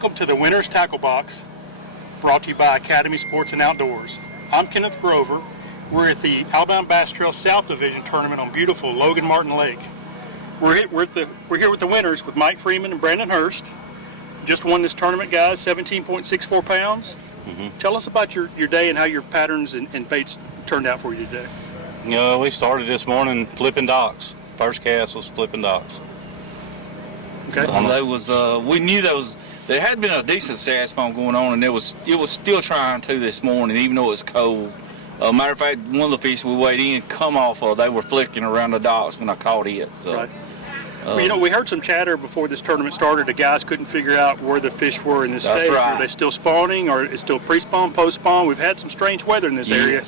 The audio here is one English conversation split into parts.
Welcome to the Winner's Tackle Box, brought to you by Academy Sports and Outdoors. I'm Kenneth Grover. We're at the Alabama Bass Trail South Division Tournament on beautiful Logan Martin Lake. We're here with the winners with Mike Freeman and Brannon Hurst. Just won this tournament, guys, 17.64 pounds. Tell us about your day and how your patterns and baits turned out for you today. You know, we started this morning flipping docks. First cast was flipping docks. Okay. We knew there had been a decent sass pump going on, and it was still trying to this morning, even though it was cold. Matter of fact, one of the fish we weighed in come off of, they were flicking around the docks when I caught it. So. Right. Well, you know, we heard some chatter before this tournament started. The guys couldn't figure out where the fish were in this stage. Right. Are they still spawning, or is it still pre-spawn, post-spawn? We've had some strange weather in this area.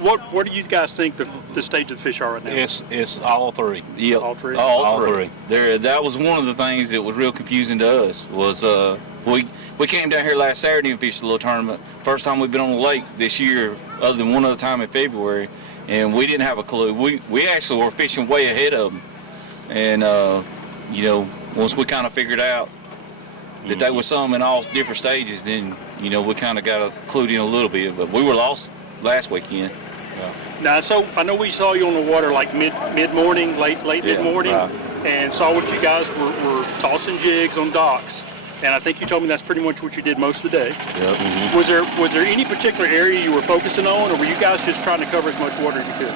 What do you guys think the stage of the fish are right now? It's all three. Yep. All three? All three. That was one of the things that was real confusing to us. Was we came down here last Saturday and fished a little tournament. First time we've been on the lake this year, other than one other time in February, and we didn't have a clue. We actually were fishing way ahead of them, and you know, once we kind of figured out that they were some in all different stages, then you know we kind of got clued in a little bit. But we were lost last weekend. Now, so I know we saw you on the water like mid-morning, late mid-morning, and saw what you guys were tossing jigs on docks. And I think you told me that's pretty much what you did most of the day. Yep. Was there any particular area you were focusing on, or were you guys just trying to cover as much water as you could?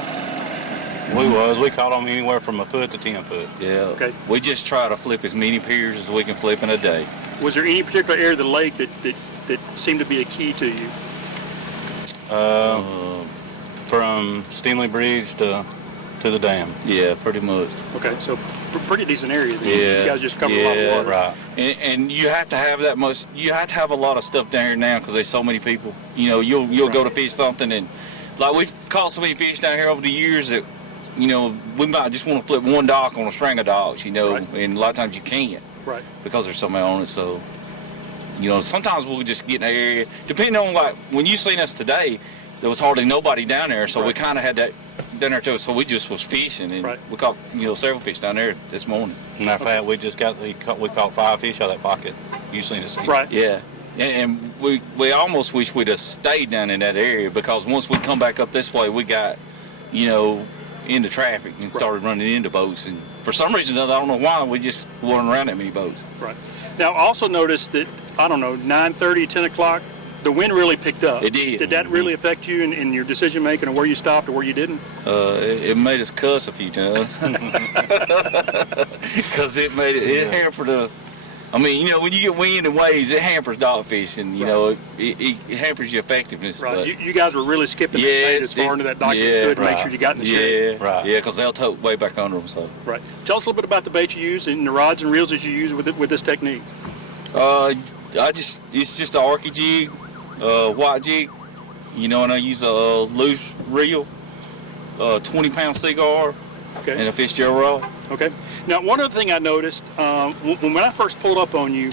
We caught them anywhere from a foot to 10 foot. Yeah. Okay. We just try to flip as many piers as we can flip in a day. Was there any particular area of the lake that seemed to be a key to you? From Stinley Bridge to the dam. Yeah, pretty much. Okay, so pretty decent area then. Yeah. You guys just covered a lot of water. Right. And you have to have that much. You have to have a lot of stuff down here now because there's so many people. You know, you'll go to fish something, and like we've caught so many fish down here over the years that, you know, we might just want to flip one dock on a string of docks. You know, and a lot of times you can't. Right. Because there's somebody on it. So, you know, sometimes we'll just get in the area. Depending on, like, when you seen us today, there was hardly nobody down there, so we kind of had that down there too. So we just was fishing, and we caught, you know, several fish down there this morning. Matter of fact, we caught 5 fish out of that pocket. You seen us. Right. Yeah. And we almost wish we'd have stayed down in that area, because once we come back up this way, we got, you know, into traffic and started running into boats. And for some reason, I don't know why, we just wasn't around that many boats. Right. Now, I also noticed that, I don't know, 9:30, 10 o'clock, the wind really picked up. It did. Did that really affect you in your decision making, or where you stopped or where you didn't? It made us cuss a few times. Because it hampered the. I mean, you know, when you get wind and waves, it hampers dog fishing. You know, it hampers your effectiveness. Right. But you guys were really skipping that bait as far into that dock as you could to make sure you got in the shade. Yeah, because they'll tote way back under them. So. Right. Tell us a little bit about the bait you use and the rods and reels that you use with this technique. It's just an Arky jig, white jig, you know, and I use a loose reel, 20-pound cigar, and a Fitzgerald rod. Okay. Now, one other thing I noticed, when I first pulled up on you,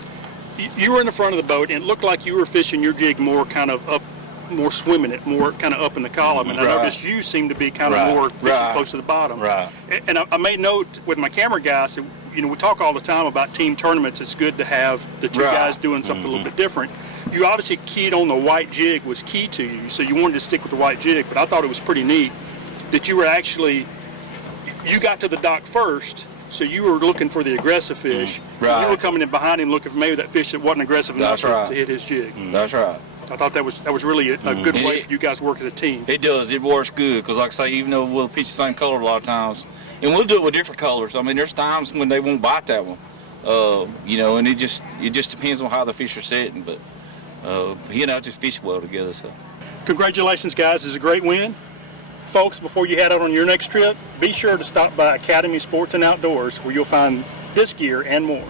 you were in the front of the boat, and it looked like you were fishing your jig more kind of up, more swimming it, more kind of up in the column. And I noticed you seem to be kind of more fishing close to the bottom. Right. And I made note with my camera guy, I said, you know, we talk all the time about team tournaments. It's good to have the two guys doing something a little bit different. You obviously keyed on the white jig was key to you, so you wanted to stick with the white jig, but I thought it was pretty neat that you were actually, you got to the dock first, so you were looking for the aggressive fish. You were coming in behind him looking for maybe that fish that wasn't aggressive enough to hit his jig. That's right. I thought that was really a good way for you guys to work as a team. It does. It works good, because like I say, even though we'll pitch the same color a lot of times, and we'll do it with different colors. I mean, there's times when they won't bite that one, you know, and it just depends on how the fish are setting. But he and I just fish well together. So, congratulations, guys! It's a great win, folks. Before you head out on your next trip, be sure to stop by Academy Sports and Outdoors, where you'll find this gear and more.